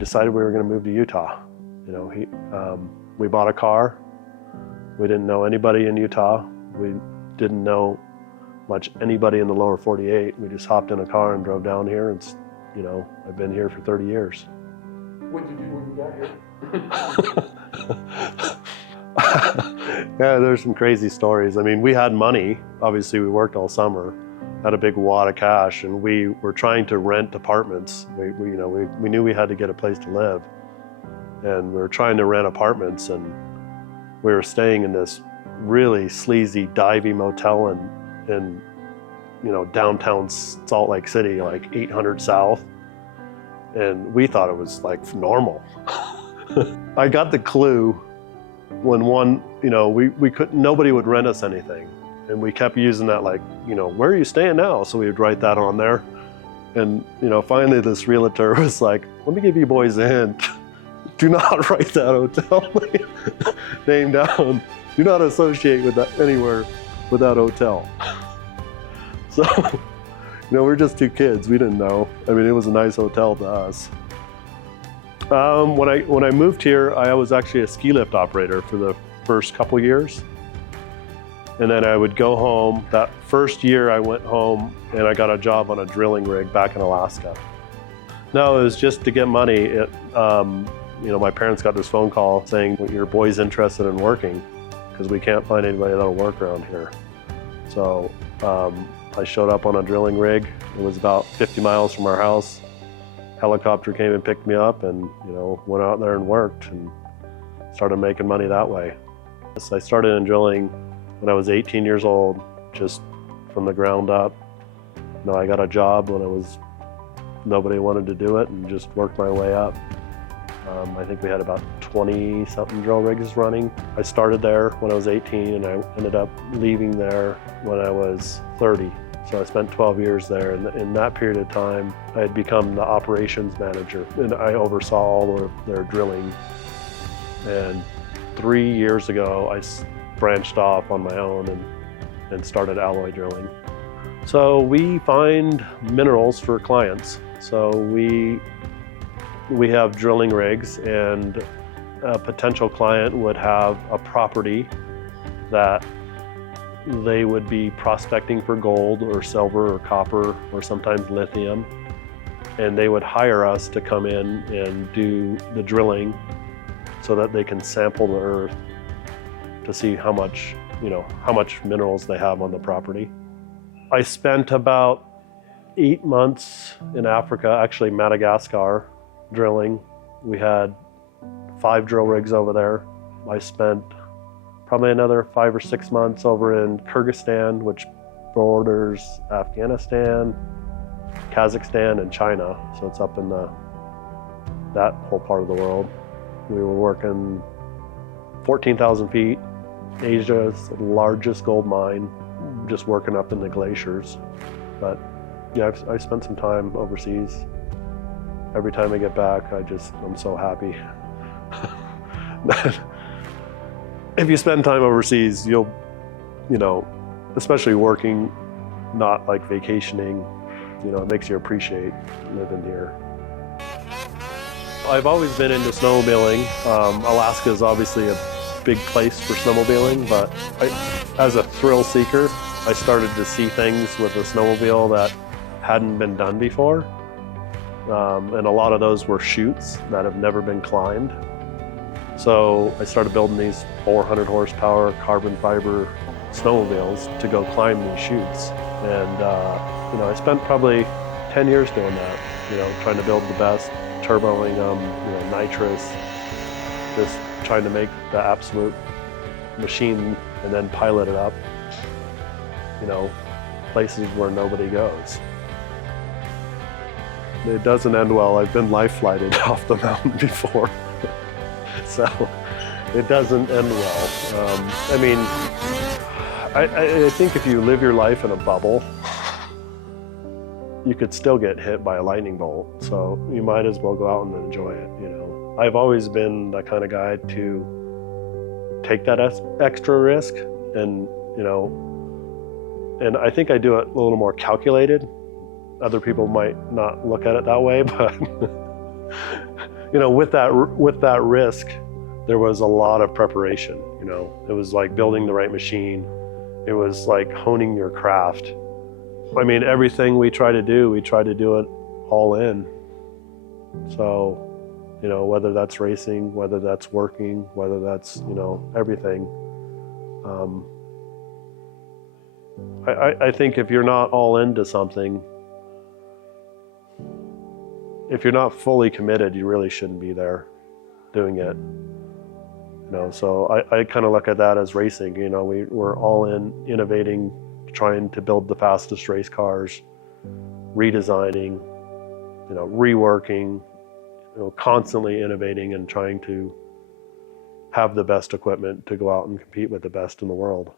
decided we were going to move to Utah. You know, we bought a car. We didn't know anybody in Utah. We didn't know much anybody in the lower 48. We just hopped in a car and drove down here, and you know, I've been here for 30 years. What did you do when you got here? Yeah, there's some crazy stories. I mean, we had money. Obviously, we worked all summer, had a big wad of cash, and we were trying to rent apartments. We knew we had to get a place to live, and we were trying to rent apartments, and we were staying in this really sleazy, divey motel in you know, downtown Salt Lake City, like 800 South, and we thought it was like normal. I got the clue when nobody would rent us anything, and we kept using that, like, you know, where are you staying now? So we would write that on there, and you know, finally this realtor was like, let me give you boys a hint. Do not write that hotel name down. Do not associate with that anywhere with that hotel. So, you know, we're just two kids. We didn't know. I mean, it was a nice hotel to us. When I moved here, I was actually a ski lift operator for the first couple years. And then I would go home. That first year I went home and I got a job on a drilling rig back in Alaska. No, it was just to get money. You know, my parents got this phone call saying, well, your boy's interested in working because we can't find anybody that'll work around here. So I showed up on a drilling rig. It was about 50 miles from our house. Helicopter came and picked me up, and you know, went out there and worked and started making money that way. So I started in drilling when I was 18 years old, just from the ground up. You know, I got a job when nobody wanted to do it, and just worked my way up. I think we had about 20-something drill rigs running. I started there when I was 18, and I ended up leaving there when I was 30. So I spent 12 years there, and in that period of time, I had become the operations manager, and I oversaw all of their drilling. And 3 years ago, I branched off on my own and started alloy drilling. So we find minerals for clients. So we have drilling rigs, and a potential client would have a property that they would be prospecting for gold or silver or copper or sometimes lithium, and they would hire us to come in and do the drilling so that they can sample the earth to see how much minerals they have on the property. I spent about 8 months in Africa, actually Madagascar, drilling. We had 5 drill rigs over there. I spent probably another 5 or 6 months over in Kyrgyzstan, which borders Afghanistan, Kazakhstan, and China. So it's up in that whole part of the world. We were working 14,000 feet, Asia's largest gold mine, just working up in the glaciers. But yeah, I spent some time overseas. Every time I get back, I'm so happy. If you spend time overseas, you'll, you know, especially working, not like vacationing, you know, it makes you appreciate living here. I've always been into snowmobiling. Alaska is obviously a big place for snowmobiling, but as a thrill seeker, I started to see things with a snowmobile that hadn't been done before. And a lot of those were chutes that have never been climbed. So I started building these 400 horsepower carbon fiber snowmobiles to go climb these chutes. And you know, I spent probably 10 years doing that, you know, trying to build the best, turboing them, you know, nitrous, just trying to make the absolute machine and then pilot it up, you know, places where nobody goes. It doesn't end well. I've been life flighted off the mountain before. So it doesn't end well. I mean, I think if you live your life in a bubble, you could still get hit by a lightning bolt. So you might as well go out and enjoy it, you know. I've always been the kind of guy to take that extra risk, and, you know, and I think I do it a little more calculated. Other people might not look at it that way, but with that risk, there was a lot of preparation. It was like building the right machine. It was like honing your craft. I mean, everything we try to do it all in. So, whether that's racing, whether that's working, whether that's, everything. I think if you're not all into something, if you're not fully committed, you really shouldn't be there doing it. So I kind of look at that as racing. We're all in, innovating, trying to build the fastest race cars, redesigning, reworking, constantly innovating and trying to have the best equipment to go out and compete with the best in the world.